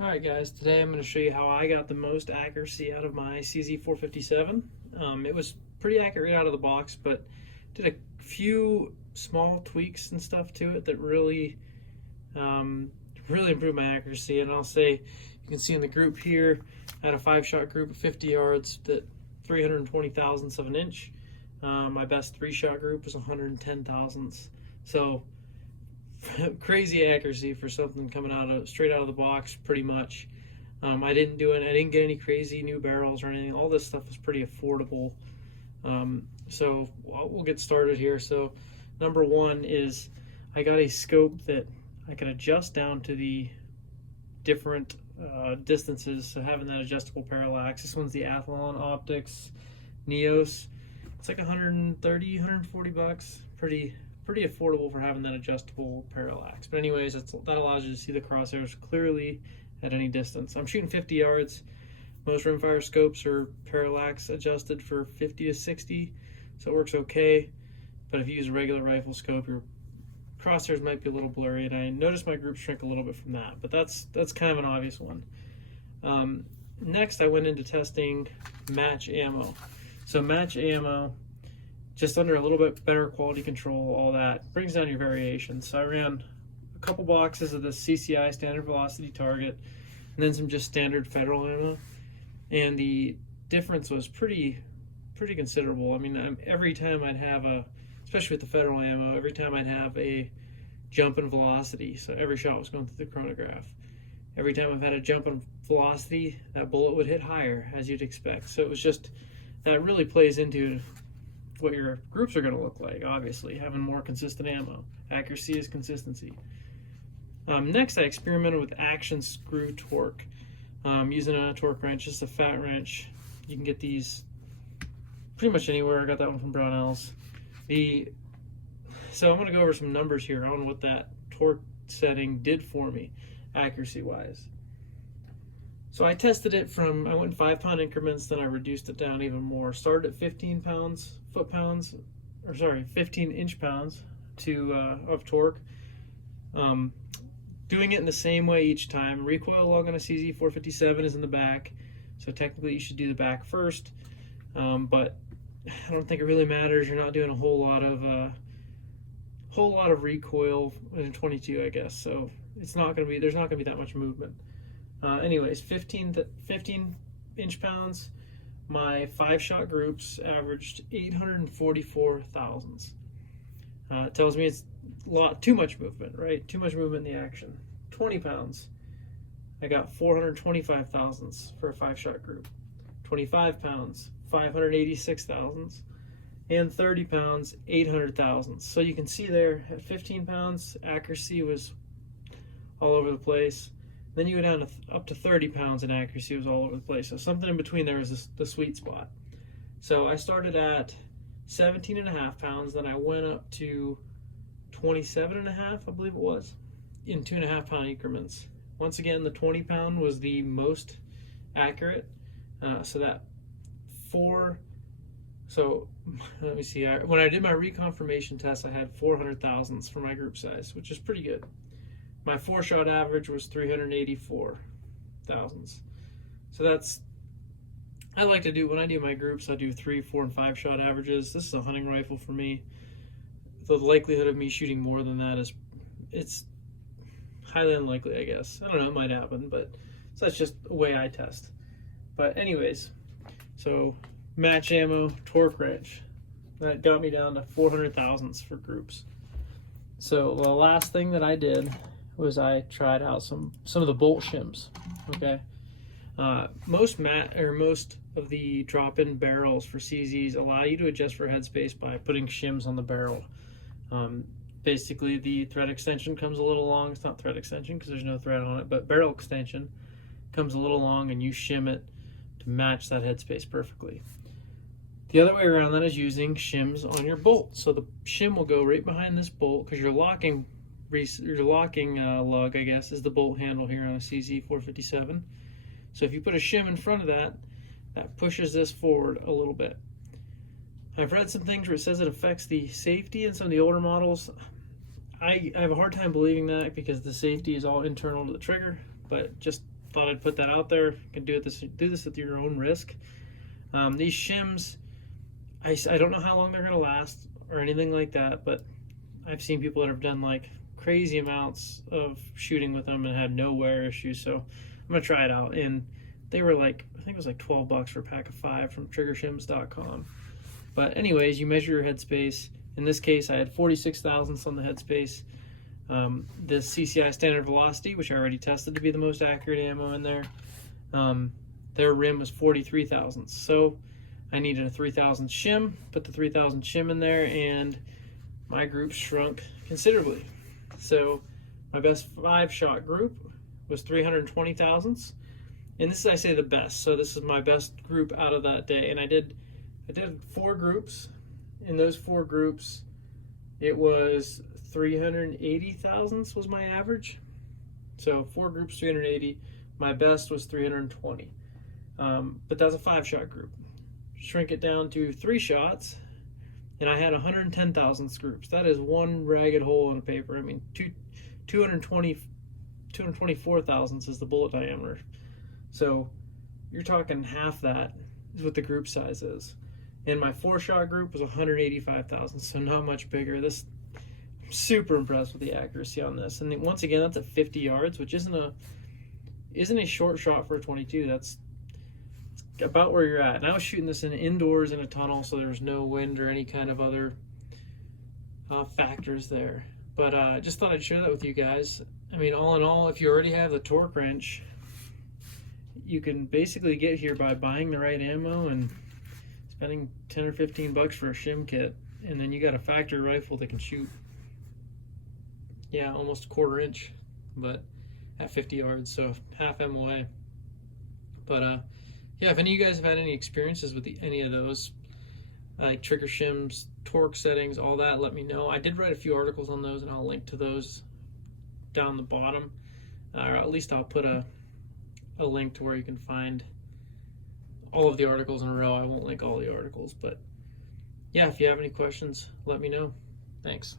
Alright guys, today I'm going to show you how I got the most accuracy out of my CZ457. It was pretty accurate out of the box, but did a few small tweaks and stuff to it that really improved my accuracy. And I'll say, you can see in the group here, I had a 5-shot group of 50 yards that 320 thousandths of an inch. My best 3-shot group was 110 thousandths. So crazy accuracy for something coming straight out of the box, pretty much. I didn't get any crazy new barrels or anything. All this stuff was pretty affordable. So we'll get started here. So number one is I got a scope that I can adjust down to the different distances. So having that adjustable parallax. This one's the Athlon Optics Neos. It's like 130, 140 bucks. Pretty affordable for having that adjustable parallax. But anyways, that allows you to see the crosshairs clearly at any distance. I'm shooting 50 yards. Most rimfire scopes are parallax adjusted for 50 to 60, so it works okay. But if you use a regular rifle scope, your crosshairs might be a little blurry, and I noticed my group shrink a little bit from that, but that's kind of an obvious one. Next, I went into testing match ammo. So match ammo, just under a little bit better quality control, all that brings down your variation. So I ran a couple boxes of the CCI standard velocity target, and then some just standard federal ammo, and the difference was pretty considerable. I mean, every time I'd have especially with the federal ammo, every time I'd have a jump in velocity, so every shot was going through the chronograph. Every time I've had a jump in velocity, that bullet would hit higher, as you'd expect. So it was just, that really plays into what your groups are going to look like, obviously, having more consistent ammo. Accuracy is consistency. Next, I experimented with action screw torque. Using a torque wrench, just a fat wrench. You can get these pretty much anywhere. I got that one from Brownells. So I'm going to go over some numbers here on what that torque setting did for me, accuracy-wise. So I tested it I went in 5-pound increments, then I reduced it down even more. Started at 15 inch pounds of torque. Doing it in the same way each time. Recoil lug on a CZ457 is in the back, so technically you should do the back first. But I don't think it really matters. You're not doing a whole lot of recoil in 22, I guess. So there's not going to be that much movement. Anyways, 15 inch pounds. My 5-shot groups averaged 844 thousandths. It tells me it's too much movement, right? Too much movement in the action. 20 pounds, I got 425 thousandths for a 5-shot group. 25 pounds, 586 thousandths. And 30 pounds, 800 thousandths. So you can see there, at 15 pounds, accuracy was all over the place. Then you go down up to 30 pounds and accuracy was all over the place. So something in between there is the sweet spot. So I started at 17.5 pounds, then I went up to 27.5, I believe it was, in 2.5-pound increments. Once again, the 20 pound was the most accurate. So let me see. When I did my reconfirmation test, I had 400 thousandths for my group size, which is pretty good. My 4-shot average was 384 thousandths. So I like to do, when I do my groups, I do 3, 4, and 5-shot averages. This is a hunting rifle for me. The likelihood of me shooting more than that it's highly unlikely, I guess. I don't know, it might happen, but so that's just the way I test. But anyways, so match ammo, torque wrench. That got me down to 400 thousandths for groups. So the last thing that I did was I tried out some of the bolt shims. Okay, most of the drop-in barrels for CZs allow you to adjust for headspace by putting shims on the barrel. Basically, the thread extension comes a little long. It's not thread extension because there's no thread on it, but barrel extension comes a little long, and you shim it to match that headspace perfectly. The other way around that is using shims on your bolt. So the shim will go right behind this bolt because your locking lug, I guess, is the bolt handle here on a CZ457. So if you put a shim in front of that, that pushes this forward a little bit. I've read some things where it says it affects the safety in some of the older models. I have a hard time believing that because the safety is all internal to the trigger, but just thought I'd put that out there. You can do this at your own risk. These shims, I don't know how long they're gonna last or anything like that, but I've seen people that have done like crazy amounts of shooting with them and had no wear issues. So I'm gonna try it out. And they were like, I think it was like $12 for a pack of 5 from triggershims.com. But anyways, you measure your headspace. In this case, I had 46 thousandths on the headspace. This CCI standard velocity, which I already tested to be the most accurate ammo in there, their rim was 43 thousandths. So I needed a 3,000 shim, put the 3,000 shim in there, and my group shrunk considerably. So my best 5-shot group was 320 thousandths. And this is, I say, the best. So this is my best group out of that day. And I did 4 groups. In those 4 groups, it was 380 thousandths was my average. So 4 groups, 380. My best was 320. But that's a 5-shot group. Shrink it down to 3 shots, and I had 110 thousandths groups. That is one ragged hole in a paper. I mean, 224 thousandths is the bullet diameter. So you're talking half that is what the group size is. And my 4-shot group was 185 thousandths, so not much bigger. I'm super impressed with the accuracy on this. And once again, that's at 50 yards, which isn't a short shot for a 22. That's about where you're at. And I was shooting this indoors in a tunnel, so there's no wind or any kind of other factors there. But I just thought I'd share that with you guys. I mean, all in all, if you already have the torque wrench, you can basically get here by buying the right ammo and spending 10 or 15 bucks for a shim kit, and then you got a factory rifle that can shoot, yeah, almost a 1/4 inch, but at 50 yards, so half MOA. But yeah, if any of you guys have had any experiences with any of those, like trigger shims, torque settings, all that, let me know. I did write a few articles on those, and I'll link to those down the bottom, or at least I'll put a link to where you can find all of the articles in a row. I won't link all the articles, but yeah, if you have any questions, let me know. Thanks.